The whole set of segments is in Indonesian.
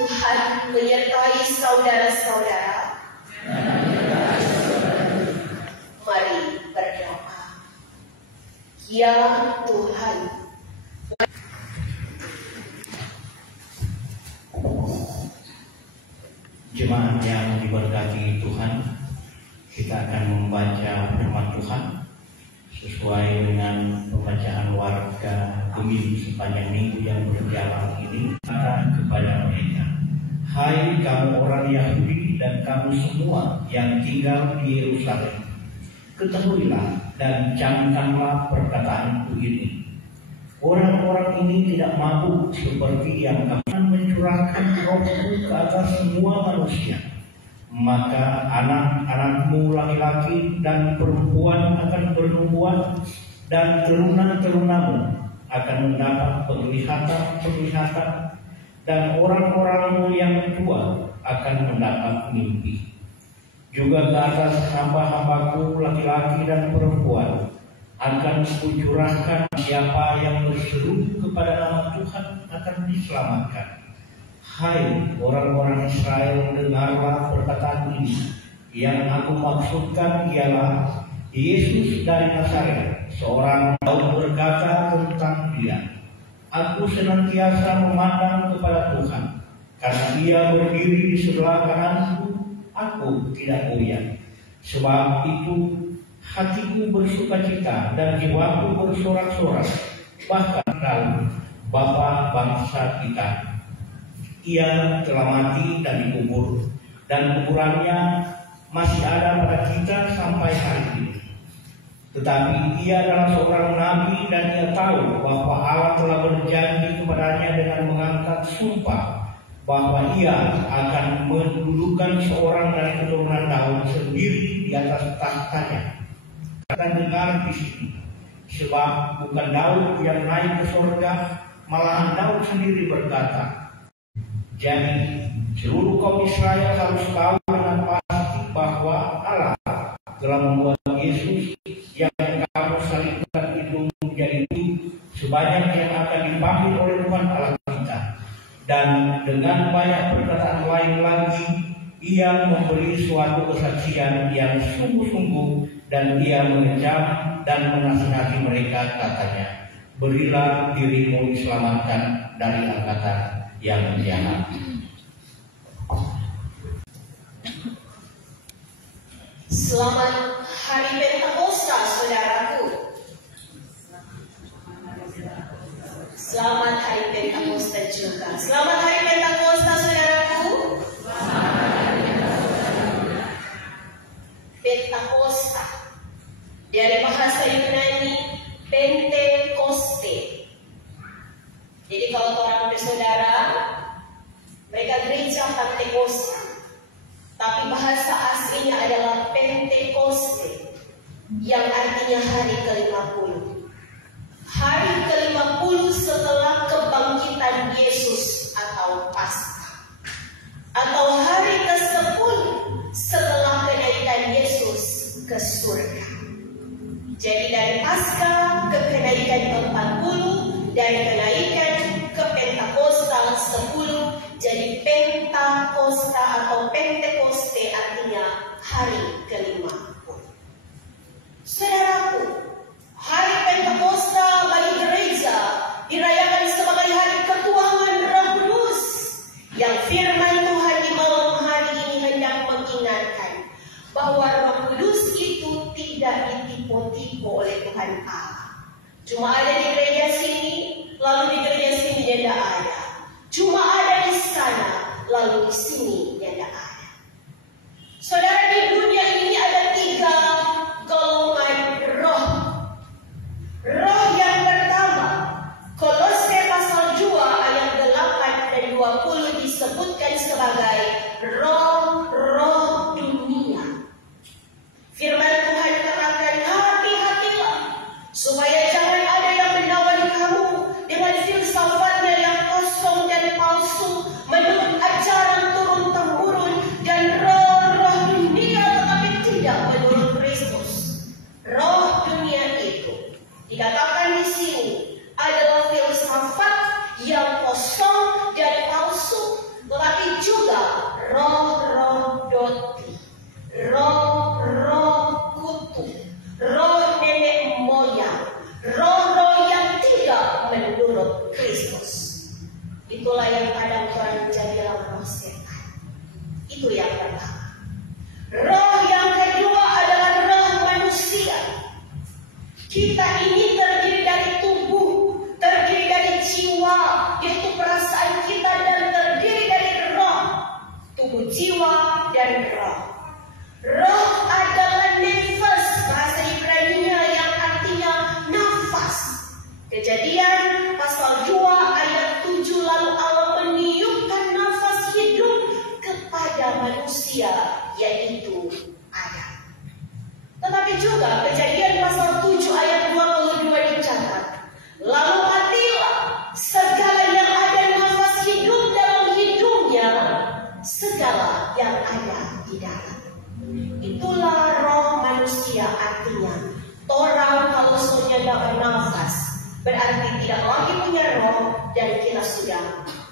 Tuhan menyertai saudara-saudara. Mari berdoa. Ya Tuhan, jemaat yang diberkati Tuhan, kita akan membaca firman Tuhan sesuai dengan pembacaan warga Gemini sepanjang minggu yang berjalan ini. Kepada mereka, hai kamu orang Yahudi dan kamu semua yang tinggal di Yerusalem, ketahuilah dan camkanlah perkataanku ini. Orang-orang ini tidak mabuk seperti yang kamu mencurahkan rohku ke atas semua manusia. Maka anak-anakmu laki-laki dan perempuan akan bernubuat, dan teruna-terunamu akan mendapat penglihatan, dan orang-orangmu yang tua akan mendapat mimpi. Juga ke atas hamba-hambaku laki-laki dan perempuan akan kucurahkan, siapa yang berseru kepada nama Tuhan akan diselamatkan. Hai orang-orang Israel, dengarlah perkataan ini. Yang aku maksudkan ialah Yesus dari Nazaret. Seorang Daud berkata tentang dia, aku senantiasa memandang kepada Tuhan, karena ia berdiri di sebelah kananku, aku tidak goyah. Sebab itu hatiku bersukacita dan jiwaku bersorak-sorak. Bahkan Daud, bapa bangsa kita, ia telah mati dan dikubur, dan kuburannya masih ada pada kita sampai hari ini. Tetapi ia adalah seorang nabi, dan ia tahu bahwa Allah telah berjanji kepadanya dengan mengangkat sumpah bahwa ia akan mendudukan seorang dari keturunan Daud sendiri di atas tahtanya. Kita dengar di sini, sebab bukan Daud yang naik ke surga, malahan Daud sendiri berkata, jadi seluruh kaum Israel harus tahu dengan pasti bahwa Allah telah membuat Yesus yang kamu salibkan itu menjadi itu sebanyak yang akan dipanggil oleh Tuhan Allah kita. Dan dengan banyak perkataan lain lagi, ia memberi suatu kesaksian yang sungguh-sungguh, dan ia mengecam dan menasihati mereka, katanya, berilah dirimu diselamatkan dari angkatan yang jahat. Selamat Hari Pentakosta, saudaraku. Selamat Hari Pentakosta juga. Selamat Hari Pentakosta, saudaraku. Pentakosta dari bahasa Yunani Pentekoste. Jadi kalau orang bersaudara, mereka gereja Pentekosta, tapi bahasa aslinya adalah Pentekoste, yang artinya hari ke-50. Hari ke-50 setelah kebangkitan Yesus atau Paskah, atau hari ke-10 setelah kenaikan Yesus ke surga. Jadi dari Paskah ke kenaikan ke-40, dari kenaikan ke Pentakosta 10, jadi Pentakosta atau Pentekoste artinya hari ke-50. Saudaraku, hari Pentakosta bagi gereja dirayakan sebagai hari ketuahan Roh Kudus, yang firman Tuhan di malam hari ini hendak mengingatkan bahwa Roh Kudus itu tidak ditipu-tipu oleh Tuhan Allah. Cuma ada di gereja sini, lalu di gereja sini tidak ada. Cuma ada di sana, lalu di sini tidak ada. Saudara, di dunia ini ada 3 golongan roh. Roh yang pertama, Kolose pasal 2 ayat 8 dan 20 disebutkan sebagai roh-roh dunia. Firman Tuhan katakan, hati-hatilah supaya jangan ada yang menawar Itulah yang kadang orang jadilah roh setan. Itu yang pertama. Roh yang kedua adalah roh manusia. Kita ini terdiri dari tubuh, terdiri dari jiwa, yaitu perasaan kita, dan terdiri dari roh. Tubuh, jiwa, dan roh. Roh adalah nefas, bahasa Ibrani-nya yang artinya nafas. Kejadian pasal 2 ayat 7, lalu Allah meniupkan nafas hidup kepada manusia, yaitu Adam. Tetapi juga Kejadian pasal 7 ayat 22 dicatat, lalu matilah segala yang ada nafas hidup dalam hidungnya, segala yang ada di dalam. Itulah roh manusia, artinya orang kalau sudah dapat nafas berarti tidak lagi punya roh dan kita sudah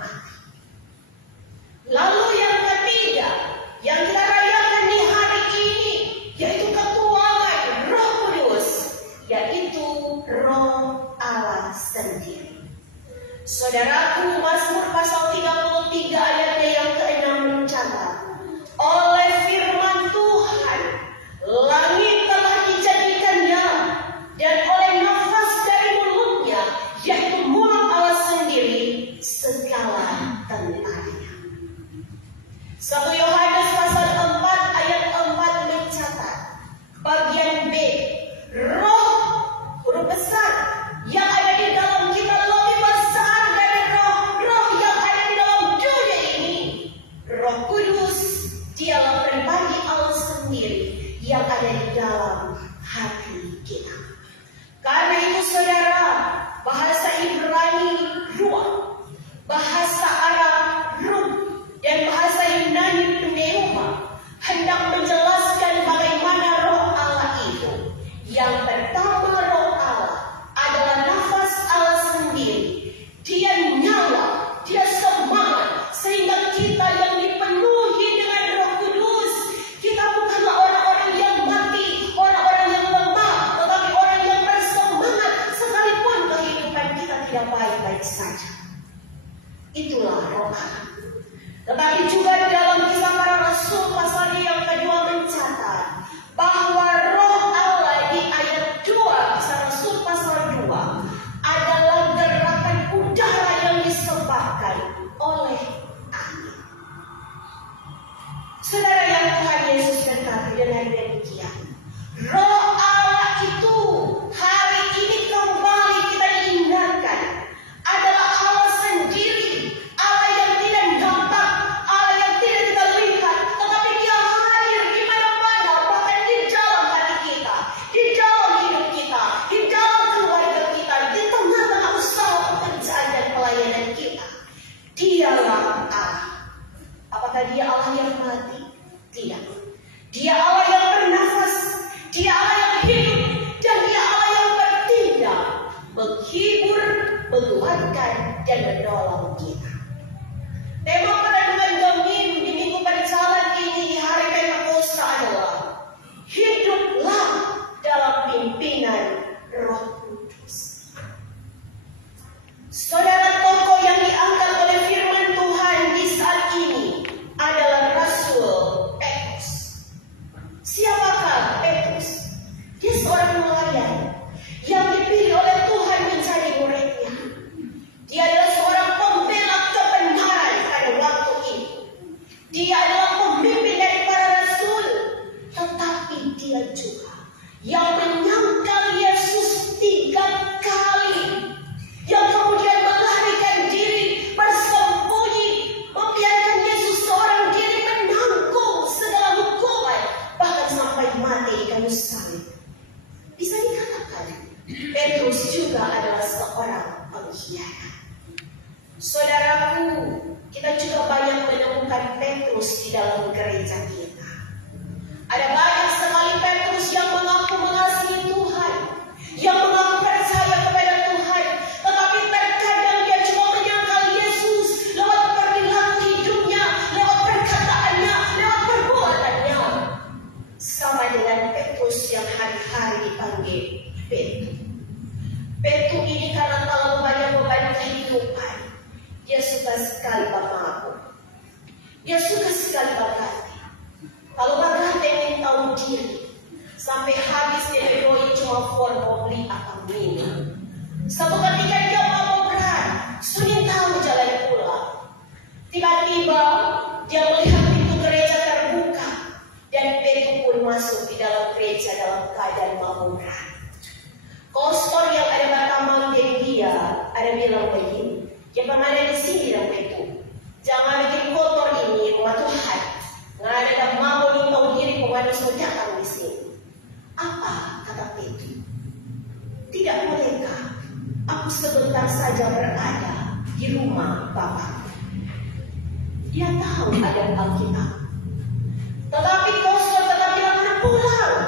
mati. Lalu yang ketiga yang kita rayakan di hari ini, yaitu ketuaan Roh Kudus, yaitu Roh Allah sendiri. Saudaraku, Mazmur pasal 33 ayatnya yang ke-6 mencatat, oleh firman Tuhan langit telah dijadikannya, dan oleh nafas dari mulutnya, yaitu mulut Allah sendiri, segala tentangnya. 1 Yohanes pasal 4 ayat 4 mencatat, bagian B, roh huruf besar yang ada di dalam kita lebih besar dari roh-roh yang ada di dalam dunia ini. Roh Kudus, dialah pribadi Allah sendiri yang ada di dalam hati kita. Karena itu saudara, bahasa Ibrani ruah, bahasa Arab ruh, dan bahasa Yunani pneuma hendak menjelaskan bagaimana roh Allah itu. Yang pertama, roh Allah adalah nafas Allah sendiri. Dia nyala, dia semangat, sehingga kita yang dipenuhi dengan Roh Kudus, kita bukanlah orang-orang yang mati, orang-orang yang lemah, tetapi orang yang bersemangat sekalipun kehidupan kita tidak baik-baik saja. Itulah roh Allah. Tetapi juga dalam Kisah Para Rasul pasal yang kedua mencatat bahwa roh Allah di ayat 2 Kisah Rasul pasal 2 adalah gerakan udara yang disebabkan oleh angin. Saudara yang Tuhan Yesus berkata dengan demikian, roh Allah itu hari ini kembali kita diingatkan adalah Allah sendiri, Allah yang tidak nampak, Allah yang tidak kita lihat, tetapi Dia hadir di mana-mana, bahkan di dalam hati kita, di dalam hidup kita, di dalam keluarga kita, di tengah-tengah usaha pekerjaan dan pelayanan kita. Dialah Allah. Apakah Dia Allah yang mati? Tidak. Dia Allah yang bernafas, Dia Allah yang hidup, dan Dia Allah yang bertindak, menghibur, menguatkan, dan menolong kita. Tema perenungan Domin di minggu berjalan ini di hari Pentakosta adalah hiduplah dalam pimpinan Roh Kudus. Saudara, tokoh yang diangkat oleh firman Tuhan di saat ini adalah Rasul Petrus. Siapakah Petrus? Dia seorang nelayan yang dipilih oleh Tuhan menjadi muridnya. Dia adalah seorang pembela kebenaran pada waktu itu. Dia adalah pemimpin dari para rasul, tetapi dia juga yang menyangkal Yesus 3 kali, yang kemudian melarikan diri, bersembunyi, membiarkan Yesus seorang diri menanggung segala hukuman, bahkan sampai mati di kayu salib. Bisa dikatakan Petrus juga adalah seorang pengkhianat. Saudaraku, kita juga banyak menemukan Petrus di dalam gereja kita. Ada banyak sekali Petrus yang mengaku mengasihi Tuhan, yang mengaku percaya kepada Tuhan, tetapi terkadang dia cuma menyangkal Yesus lewat perilaku hidupnya, lewat perkataannya, lewat perbuatannya. Sama dengan Petrus yang hari-hari dipanggil Petrus. Petrus ini karena terlalu banyak beban kehidupan, dia suka suka sekali bermabuk. Dia suka sekali berhati. Kalau berhati ingin tahu diri, sampai habis dia berdoi cuma mau beli apa minum. Satu ketika dia mau berat, sudah tahu jalan pulang. Tiba-tiba dia melihat pintu gereja terbuka dan Petrus pun masuk di dalam gereja dalam keadaan mabuk. Kostor yang ada bertaman dengan dia ada bilang begini, jangan ada di sini dan Petrus. Jangan bikin kotor ini rumah Tuhan. Nggak ada yang mau tahu diri pengaruh datang di sini. Apa kata Petrus? Tidak bolehkah aku sebentar saja berada di rumah Bapa? Dia tahu ada Alkitab. Tetapi Kostor tetap bilang mana pulang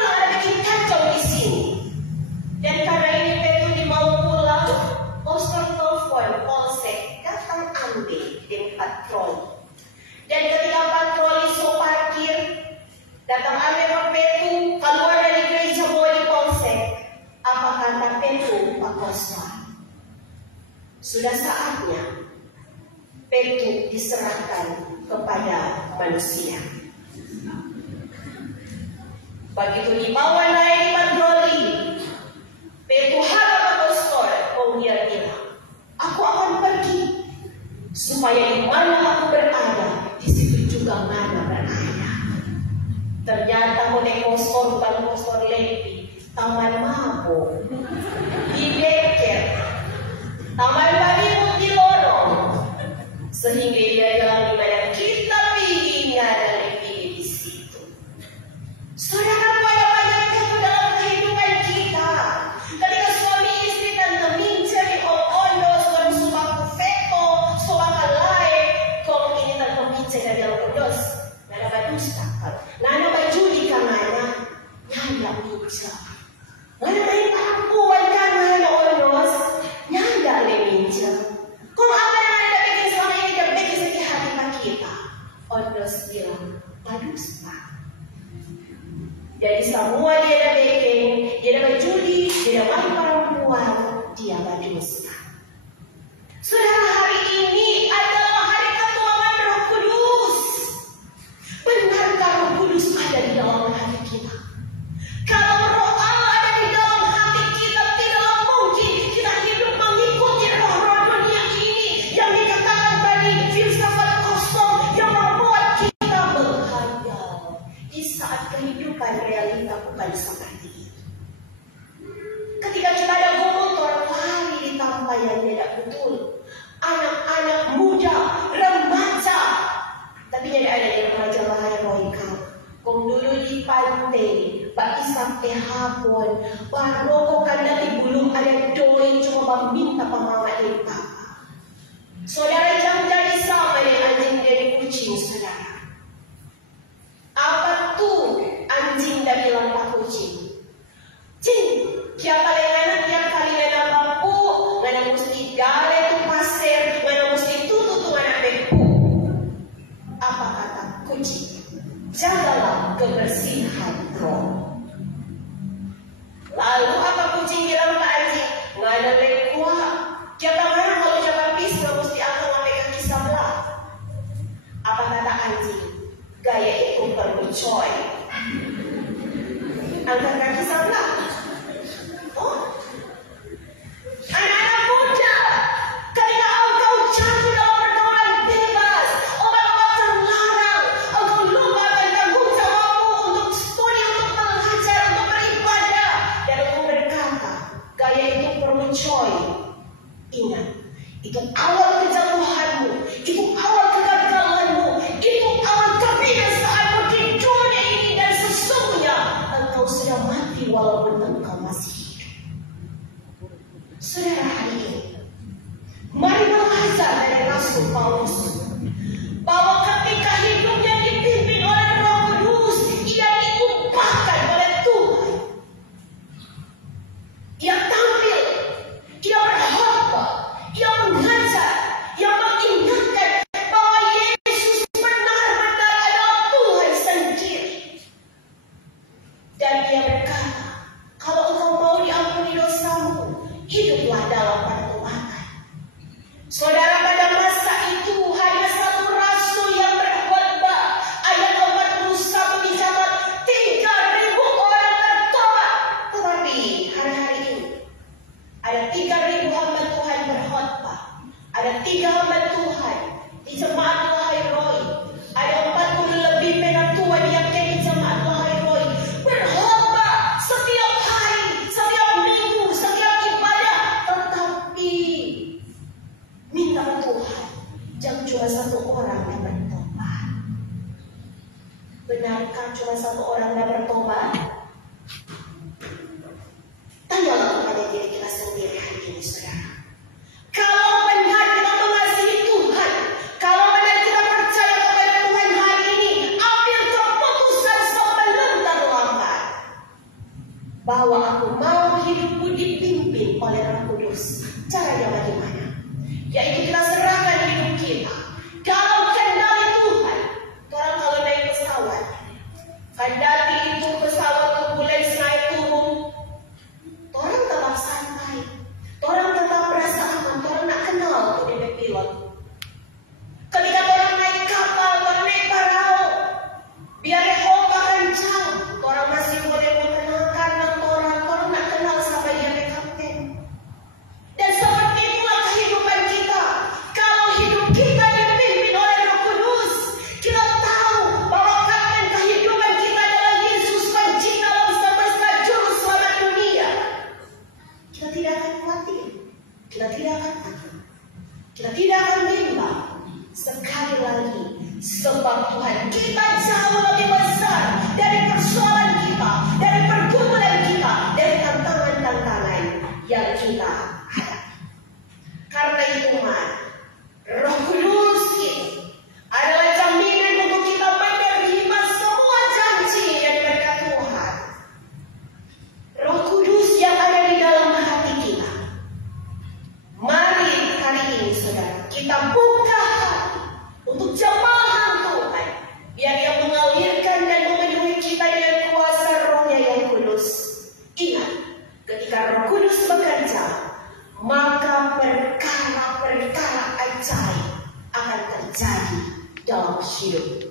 ada bikin kacau di sini. Dan karena ini Petrus mau pulang, Kostor telepon polsek datang ambil dengan patroli. Dan ketika patroli so parkir, datang ambil Petrus keluar dari gereja bawa di polsek. Apa kata Petrus Pak Kostor? Sudah saatnya Petrus diserahkan kepada manusia. Begitu dibawa naik di patroli, Petrus hadap Pak Kostor, dia bilang, aku akan pergi supaya di mana aku berada, di situ juga mana berada. Ternyata oleh Kostor bukan Kostor lebih, taman mabuk, di beker, taman barimut di lorong, sehingga dia bilang di mana kita pilih ada lebih di situ. Saudara, banyak-banyak itu dalam kehidupan kita. Ketika suami istri tante mencari ondo, suami subaku feto, suaka lain, kalau ini tante mencari dari ondos, nggak dapat dusta. Nggak dapat judi kamana, nyanda minca. Nggak ada main perempuan kamana ondos, nyanda le minca. Kalau apa yang ada bikin selama ini dan bikin sakit hati kita, ondos bilang, dusta. Jadi semua dia ada bikin, dia ada judi, dia ada main perempuan, dia berdusta. Saudara, hari ini adalah hari ketuaan Roh Kudus. Benarkah Roh Kudus ada di dalam hati kita? Kalau Roh Allah ada di dalam hati kita, tidaklah mungkin kita hidup mengikuti roh-roh dunia ini yang dikatakan tadi filsafat kosong yang membuat kita menghayal di saat kehidupan realita bukan seperti itu. Ketika kita ada motor lari di tanpa yang tidak betul, anak-anak muda, remaja, tapi tidak ada yang remaja bahaya roika. Kung dulu di pantai, bak isang hapon, baroko kan nanti belum ada doi cuma meminta pamama dari papa. Saudara, jangan jadi sama dengan anjing dari kucing, saudara. Apa tuh anjing dari lampak kucing? Cing, tiap kali ngana mampu, ngana mesti gale tuh pasir, ngana mesti tutup ngana beku. Apa kata kucing? Jagalah kebersihan roh. Lalu apa kucing bilang ke anjing? Ngana bekua, tiap ngana kalau jaga pis, ngana mesti angkat sampai kaki sebelah. Apa kata anjing? Gaya itu berbucoy. Angkat kaki sebelah. Oh, anak-anak muda, ketika engkau jatuh dalam pergaulan bebas, obat-obat terlarang, engkau lupa tanggung jawabmu untuk studi, untuk belajar, untuk beribadah, dan engkau berkata, gaya itu berbucoy. Ingat, itu awal kejatuhanmu, itu awal kegagalanmu, itu awal kebinasaanmu di dunia ini, dan sesungguhnya engkau sudah mati walaupun engkau masih hidup. Saudara, hari ini mari belajar dari Rasul Paulus bahwa ketika hidupnya dipimpin oleh Roh Kudus, ia diubahkan oleh Tuhan. Ia tampil, ia berkhotbah, ia mengajar, ia mengingatkan bahwa Yesus benar-benar adalah Tuhan sendiri. Dan dia berkata, kalau engkau mau diampuni dosamu, hiduplah dalam pertobatan. Saudara, pada tiga hamba Tuhan di jemaat Wahai Roy. Ada 40 lebih penatua diaken di jemaat Wahai Roy. Berkhotbah setiap hari, setiap minggu, setiap ibadah. Tetapi minta Tuhan, jangan cuma satu orang yang bertobat. Benarkah cuma satu orang yang bertobat? Tanyalah kepada diri kita sendiri hari ini, saudara. Kalau benar kita mengasihi Tuhan, kalau benar kita percaya kepada Tuhan hari ini, ambil keputusan sebelum terlambat. Bahwa aku mau hidupku dipimpin oleh Roh Kudus. Caranya bagaimana? Yaitu kita serahkan hidup kita dalam kendali Tuhan. Orang kalau naik pesawat, kendali itu pesawat turbulens naik turun, orang tetap santai, orang tetap merasa aman, orang nak kenal tu dia pilot. Ketika orang naik kapal, orang naik perahu, biar ombak kencang, orang masih boleh mengenalkan orang nak kenal sampai dia naik kapten. Dan seperti itulah kehidupan kita. Kalau hidup kita dipimpin oleh Roh Kudus, kita tahu bahwa kapten kehidupan kita adalah Yesus, pencipta alam semesta, juru selamat dunia. Kita tidak akan khawatir, kita tidak akan takut, kita tidak akan bimbang. Sekali lagi, sebab Tuhan kita jauh lebih besar dari persoalan kita, dari pergumulan kita, dari tantangan-tantangan yang kita hadapi. Karena itu, Roh Kudus itu adalah jaminan untuk kita menerima semua janji yang diberikan Tuhan. Roh Kudus yang ada di dalam hati kita. Mari hari ini, saudara, kita buka hati untuk jemaah Tuhan, biar Dia mengalirkan dan memenuhi kita dengan kuasa Roh-Nya yang kudus. Ingat, ketika Roh Kudus bekerja, maka perkara-perkara ajaib akan terjadi dalam hidup